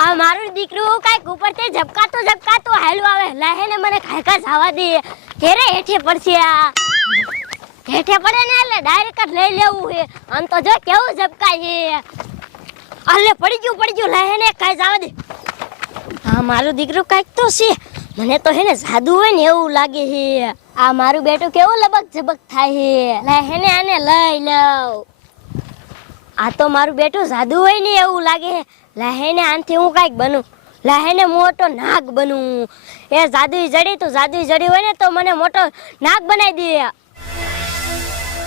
આ મારું દીકરું કાઈક ઉપરથી ઝબકાતો હાલ્યો આવે લાહે ને મને ખાયકા જવા દે ઘેરે હેઠે પડશે આ હેઠે પડે ને એટલે ડાયરેક્ટ લઈ લેવું છે આમ તો જો કેવું ઝબકાય છે અલે પડી ગયું લાહે ને કાઈ જવા દે હા મારું દીકરું કાઈક તો છે મને તો હે ને જાદુ હોય ને એવું લાગે છે આ મારું બેટું કેવું લબક ઝબક થાય છે લાહે ને આને લઈ લઉં આ તો મારું બેટું જાદુ હોય ને એવું લાગે છે લાહે ને આનથી હું કાઈક બનું લાહે ને મોટો નાગ બનું એ જાદુઈ જડી હોય ને તો મને મોટો નાગ બનાવી દે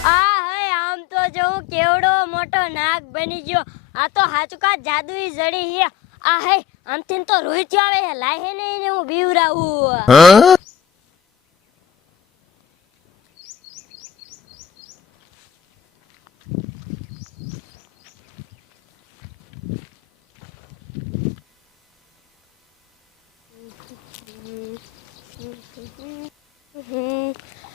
આ હે આમ તો જો હું કેવડો મોટો નાગ બની ગયો આ તો હાચુકા જાદુઈ જડી હે આ હે આમથી તો રોહિત આવે હે લાહે ને એને હું બીવરાવું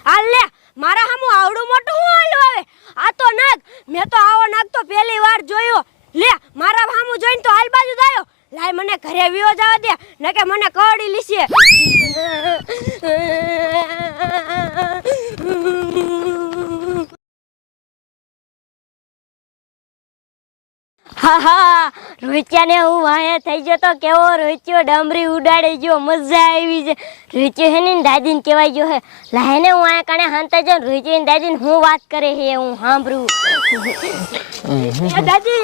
આલે મારા હામું આવડું મોટું હું હાલો આવે આ તો નાગ મેં તો આવો નાગ તો પહેલી વાર જોયો લે મારા હામું જોઈને તો હાલ બાજુ દાયો લાય મને ઘરે વિયો જવા દે નકે મને કરડી લીશે હા રોહિત્યાને હું વાયા થઈ ગયો તો કેવો રોહિત્યો ડમરી ઉડાડી ગયો મજા આવી છે રોહિત્યો હે ને દાદીને કહેવાય ગયો હે લાઈને હું આયા કાણે હાંતા જાઉં રોહિત્યો દાદીને હું વાત કરે હે હું સાંભળું એ દાદી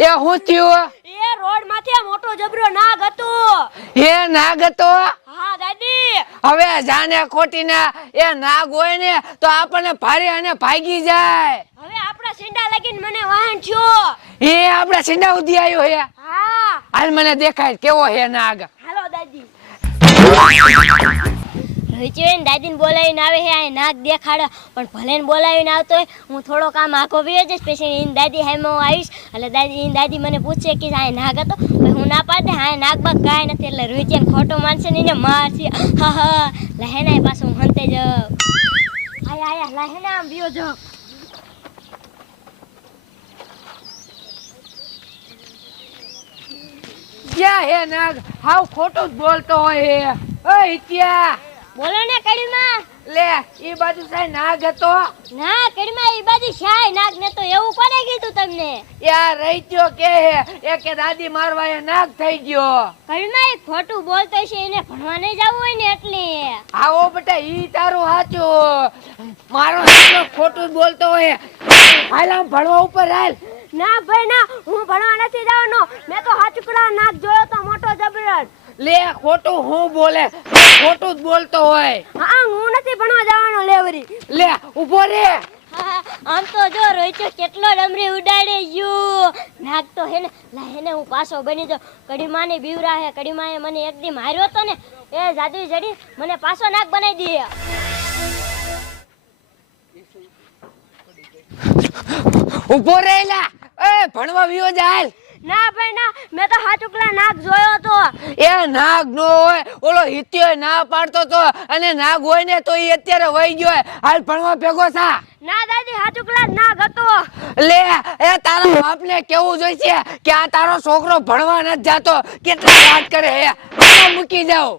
એ હું થયું એ રોડ માથે મોટો જબરો નાગ હતો એ નાગ હતો હા દાદી હવે જાને ખોટીના એ નાગ હોય ને તો આપણને ભારે અને ભાગી જાય હવે આપણા સિંડા લાગીને મને વાહન થયો એ આપડા સિંડા ઉધી આવ્યો હે હા હાલ મને દેખાય કેવો હે નાગ હાલો દાદી રોહિત્યો દાદીને બોલાવીને આવે હે આ નાગ દેખાડે પણ ભલે ને બોલાવીને આવતો હોય હું થોડો કામ આખો વિયો જઈશ પછી એની દાદી હામે હું આવીશ એટલે દાદી મને પૂછશે કે આ નાગ હતો હું ના પાડે હા નાગ બાગ કાંઈ નથી એટલે રોહિત્યાને ખોટો માનશે ને એને મારશે હા લહેના પાછું હું હંતે જાઉં આયા લહેના આમ વિયો જાઉં ક્યાં હે નાગ હાવ ખોટું જ બોલતો હોય હે ઓય ઇત્યા બોલો ને કડીમાં લે ઈ બાજુ સાઈ નાગ હતો ના કડીમાં ઈ બાજુ શાય નાગ ને તો એવું કોને કીધું તમને યાર રહી ગયો કે હે એ કે દાદી મારવા એ નાગ થઈ ગયો કડીમાં ઈ ખોટું બોલતો છે એને ભણવા નહીં જવું હોય ને એટલે આવો બેટા ઈ તારું સાચું મારો દીકરો ખોટું જ બોલતો હોય હાલ આમ ભણવા ઉપર હાલ ના ભાઈ ના હું ભણવા નથી જવાનો મેં તો હાચુકડા નાગ જોયો તો મોટો જબરન લે ખોટું હું બોલે ખોટું જ બોલતો હોય હા હું નથી ભણવા જવાનો લેવરી લે ઊભો રે આમ તો જો રોહિત્યો કેટલો ડમરી ઉડાડે ગયો નાગ તો હે ને લાહેને હું પાછો બની જાઉં કડીમાં ને બીવરા હે કડીમાં એ મને એક દી માર્યો તો ને એ જાદુઈ જડી મને પાછો નાગ બનાવી દે ઊભો રેલા એ ભણવા વિયો જાય ના ભાઈ ના મેં તો હાચુકલા નાગ જોયો તો એ નાગ નો હોય ઓલો હિત્યો ના પાડતો તો અને નાગ હોય ને તો ઈ અત્યારે વહી ગયો હાલ ભણવા ભેગો થા ના દાદી હાચુકલા નાગ હતો લે એ તારા બાપને કેવું જોઈશે કે આ તારો છોકરો ભણવા નથી જાતો કેટલી વાત કરે હે મૂકી જાવ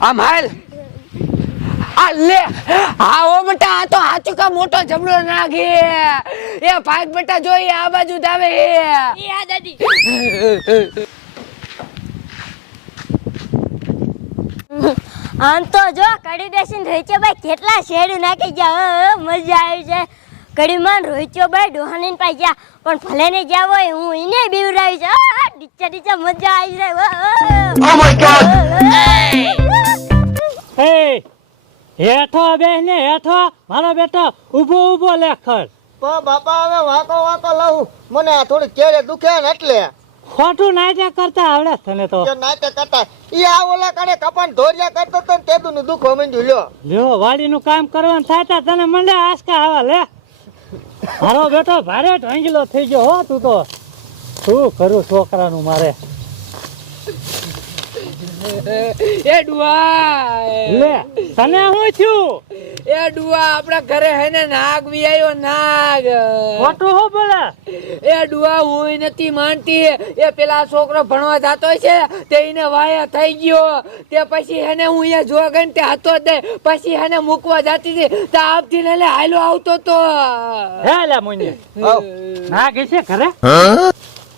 આમ હાલ આ લે આવો બેટા આ તો હાચુકા મોટો જબરો નાગ હે એ ભાગ બેટા જોઈ આ બાજુ દાવે હે એ આ દાદી આમ તો જો કડી બેસીને રોહિત્યો ભાઈ કેટલા શેડું નાખી ગયા મજા આવી જાય કડીમાં રોહિત્યો ભાઈ ડોહાની પાઈ ગયા પણ ભલે ને ગયા હોય હું એને બીવરાવી છે ડીચા મજા આવી જાય Oh my God! એ હેઠો બેહને હેઠો મારો બેટો ઊભો લેખર પણ બાપા હવે વાકો લઉં મને આ થોડી કેરે દુખે ને એટલે ખોટું નાટક કરતા આવડે તને તો જે નાટક કરતા ઈ આ ઓલા કાને કપાન ધોરિયા કરતો તો ને તેદું નું દુખો મંડ્યું લ્યો લ્યો વાડીનું કામ કરવાનું થાય તને મંડે આસકા આવા લે મારો બેટો ભારે ઢંગલો થઈ ગયો હો તું તો શું કરું છોકરાનું મારે એ ડુઆ લે તને શું થયું એ એ ડુઆ આપણા ઘરે હે ને નાગ વી આવ્યો નાગ ખોટું હું બોલે એ ડુઆ હું નથી માનતી એ પેલા છોકરો ભણવા જતો છે તે એને વાયા થઈ ગયો તે પછી હેને હું અહીંયા જોવા ગઈ ને તે હતો જ નહીં પછી હેને મૂકવા જતી હતી તો આપથી ને હાલો આવતો તો હે લે મુની ના ગઈ છે ઘરે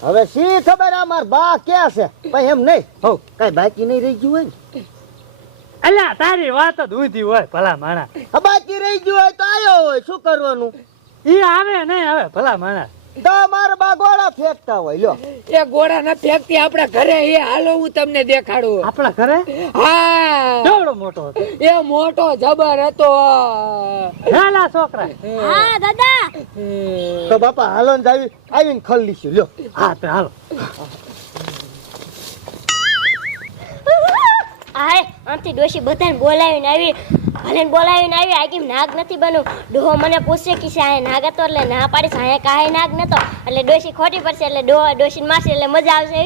હવે શી ખબર આ માર બા ક્યાં છે પણ એમ નહીં હો કઈ બાકી નહીં રહી ગયું હોય ને અલ્યા તારી વાત જ ઊંધી હોય ભલા માણા આ બાકી રહી ગયું હોય તો આયો હોય શું કરવાનું ઈ આવે નહીં આવે ભલા માણા તો મારા બા ગોળા ફેંકતા હોય લ્યો એ ગોળા ના ફેંકતી આપણા ઘરે એ હાલો હું તમને દેખાડું આપણા ઘરે હા કેવડો મોટો હતો એ મોટો જબર હતો હેલા છોકરા હા દાદા તો બાપા હાલો ને આવીને ખલ લીશું લ્યો હા તો હાલો આય આમથી ડોશી બધાને બોલાવીને આવી ભલે બોલાવીને આવી આ કેમ નાગ નથી બનવું ડોહો મને પૂછે કે આ નાગ હતો એટલે ના પાડીશ આ કાંઈ નાગ નતો એટલે ડોશી ખોટી પડશે એટલે ડોશીને મારશે એટલે મજા આવશે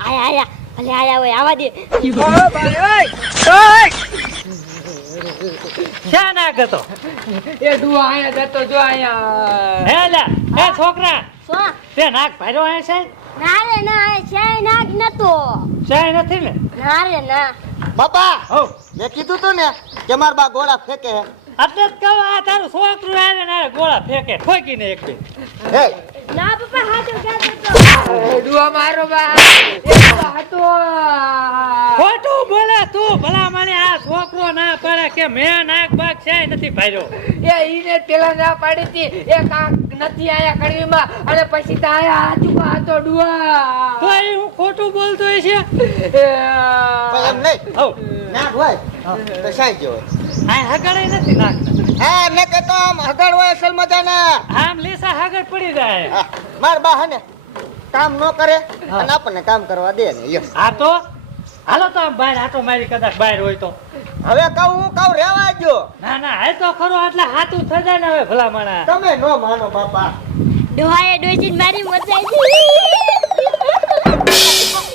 આયા આયા ભલે આયા હોય આવા દે શા નાગ હતો એ ડુઆ અહીંયા જતો જો અહીંયા હેલા હે છોકરા શું તે નાગ ભાર્યો હે છે ના રે ના છે નાગ નતો છે નથી ને ના રે ના બાપા હો મેં કીધું તું ને કે મારા બા ગોળા ફેંકે હે એટલે જ કહું આ તારું છોકરું આવે ને આ ગોળા ફેંકે ઠોકીને એક બે હે ના પપ્પા હાચું કહેતો તો ડુઆ મારો બા એ ડુઆ હતો ખોટું બોલે તું ભલા મને આ છોકરો ના પડે કે મેં નાગ બાગ છે નથી ભાર્યો એ ઈને પેલા ના પાડી હતી એ કાક નથી આયા કડવીમાં અને પછી તો આયા હાચુમાં હતો ડુઆ તો એ હું ખોટું બોલતો હોય છે પણ એમ નહીં હો નાગ હોય તો સાઈ ગયો હોય આ હગડે નથી નાગ હા મેં કહેતો આમ હગડ હોય અસલ મજાના આમ લીસા હગડ પડી જાય માર બા હે ને કામ ન કરે અને આપણને કામ કરવા દે ને લ્યો આ તો હાલો તો આમ બહાર આટો મારી કદાચ બહાર હોય તો હવે કહું રેવા દો ના ના હાલ તો ખરો એટલે હાથું થઈ જાય ને હવે ભલા માણા તમે ન માનો બાપા ડોહાએ ડોશીને મારી મજા આવી